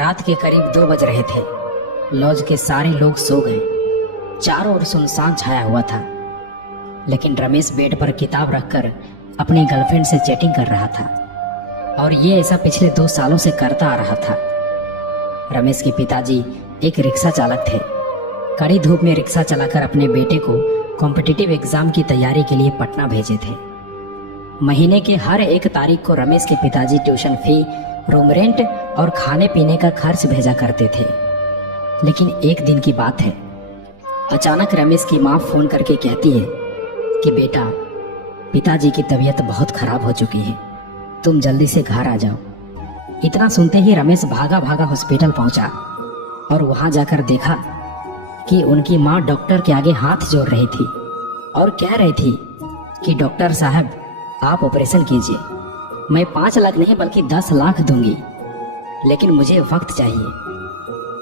रात के करीब 2 बज रहे थे। लॉज के सारे लोग सो गए। चारों ओर सुनसान छाया हुआ था, लेकिन रमेश बेड पर किताब रखकर अपनी गर्लफ्रेंड से चैटिंग कर रहा था, और ये ऐसा पिछले 2 सालों से करता आ रहा था। रमेश के पिताजी एक रिक्शा चालक थे। कड़ी धूप में रिक्शा चलाकर अपने बेटे को कॉम्पिटिटिव एग्जाम की तैयारी के लिए पटना भेजे थे। महीने के हर 1 तारीख को रमेश के पिताजी ट्यूशन फी, रूम रेंट और खाने पीने का खर्च भेजा करते थे। लेकिन एक दिन की बात है, अचानक रमेश की माँ फोन करके कहती है कि बेटा, पिताजी की तबीयत बहुत खराब हो चुकी है, तुम जल्दी से घर आ जाओ। इतना सुनते ही रमेश भागा भागा हॉस्पिटल पहुंचा और वहां जाकर देखा कि उनकी माँ डॉक्टर के आगे हाथ जोड़ रही थी और कह रही थी कि डॉक्टर साहब, आप ऑपरेशन कीजिए, मैं 5 लाख नहीं बल्कि 10 लाख दूंगी, लेकिन मुझे वक्त चाहिए,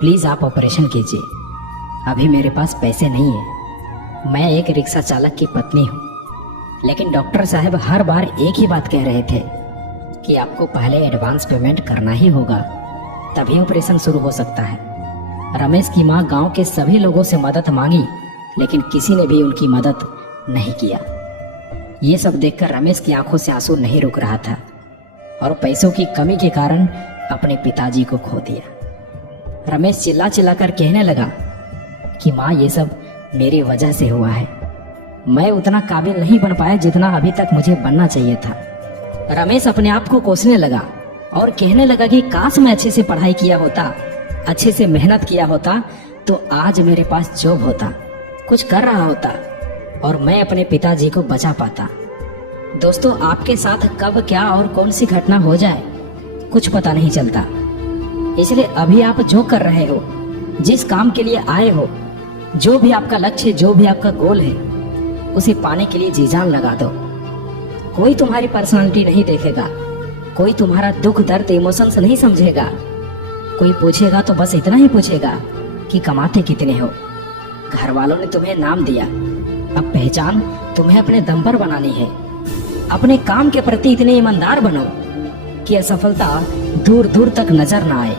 प्लीज आप ऑपरेशन कीजिए, अभी मेरे पास पैसे नहीं है, मैं एक रिक्शा चालक की पत्नी हूँ। लेकिन डॉक्टर साहब हर बार एक ही बात कह रहे थे कि आपको पहले एडवांस पेमेंट करना ही होगा, तभी ऑपरेशन शुरू हो सकता है। रमेश की माँ गांव के सभी लोगों से मदद मांगी, लेकिन किसी ने भी उनकी मदद नहीं किया। ये सब देखकर रमेश की आंखों से आंसू नहीं रुक रहा था और पैसों की कमी के कारण अपने पिताजी को खो दिया। रमेश चिल्ला चिल्लाकर कहने लगा कि माँ, ये सब मेरी वजह से हुआ है, मैं उतना काबिल नहीं बन पाया जितना अभी तक मुझे बनना चाहिए था। रमेश अपने आप को कोसने लगा और कहने लगा कि काश मैं अच्छे से पढ़ाई किया होता, अच्छे से मेहनत किया होता, तो आज मेरे पास जॉब होता, कुछ कर रहा होता और मैं अपने पिताजी को बचा पाता। दोस्तों, आपके साथ कब क्या और कौन सी घटना हो जाए कुछ पता नहीं चलता, इसलिए अभी आप जो कर रहे हो, जिस काम के लिए आए हो, जो भी आपका लक्ष्य, जो भी आपका गोल है, उसे पाने के लिए जी जान लगा दो। कोई तुम्हारी पर्सनालिटी नहीं देखेगा, कोई तुम्हारा दुख दर्द इमोशंस नहीं समझेगा। कोई पूछेगा तो बस इतना ही पूछेगा कि कमाते कितने हो। घर वालों ने तुम्हें नाम दिया, अब पहचान तुम्हें अपने दम पर बनानी है। अपने काम के प्रति इतने ईमानदार बनो कि असफलता दूर दूर तक नजर ना आए।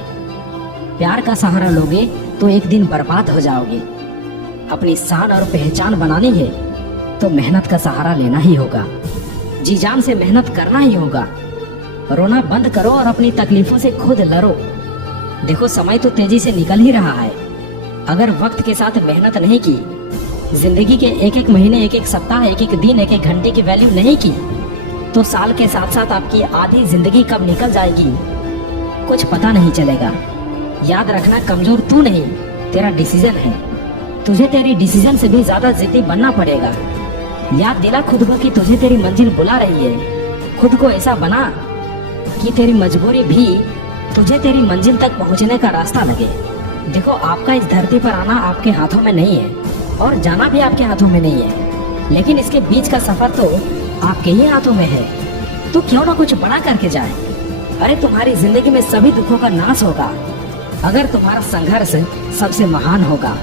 प्यार का सहारा लोगे तो एक दिन बर्बाद हो जाओगे। अपनी शान और पहचान बनानी है तो मेहनत का सहारा लेना ही होगा, जी जान से मेहनत करना ही होगा। रोना बंद करो और अपनी तकलीफों से खुद लड़ो। देखो, समय तो तेजी से निकल ही रहा है। अगर वक्त के साथ मेहनत नहीं की, जिंदगी के एक एक महीने, एक एक सप्ताह, एक एक दिन, एक एक घंटे की वैल्यू नहीं की, तो साल के साथ साथ आपकी आधी जिंदगी कब निकल जाएगी कुछ पता नहीं चलेगा। याद रखना, कमजोर तू नहीं, तेरा डिसीजन है। तुझे तेरी डिसीजन से भी ज्यादा जिद्दी बनना पड़ेगा। याद दिला खुद को कि तुझे तेरी मंजिल बुला रही है। खुद को ऐसा बना कि तेरी मजबूरी भी तुझे तेरी मंजिल तक पहुंचने का रास्ता लगे। देखो, आपका इस धरती पर आना आपके हाथों में नहीं है और जाना भी आपके हाथों में नहीं है, लेकिन इसके बीच का सफर तो आपके ही हाथों में है। तो क्यों ना कुछ बड़ा करके जाए। अरे, तुम्हारी जिंदगी में सभी दुखों का नाश होगा अगर तुम्हारा संघर्ष सबसे महान होगा।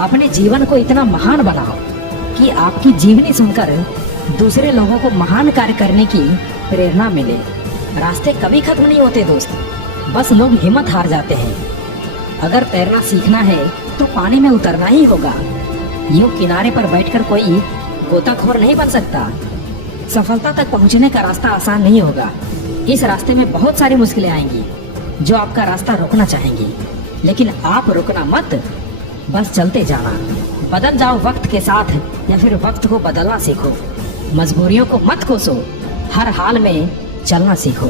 अपने जीवन को इतना महान बनाओ कि आपकी जीवनी सुनकर दूसरे लोगों को महान कार्य करने की प्रेरणा मिले। रास्ते कभी खत्म नहीं होते दोस्त, बस लोग हिम्मत हार जाते हैं। अगर तैरना सीखना है तो पानी में उतरना ही होगा। यूं किनारे पर बैठकर कोई गोताखोर नहीं बन सकता। सफलता तक पहुंचने का रास्ता आसान नहीं होगा। इस रास्ते में बहुत सारी मुश्किलें आएंगी जो आपका रास्ता रोकना चाहेंगी, लेकिन आप रुकना मत, बस चलते जाना। बदल जाओ वक्त के साथ या फिर वक्त को बदलना सीखो। मजबूरियों को मत कोसो, हर हाल में चलना सीखो।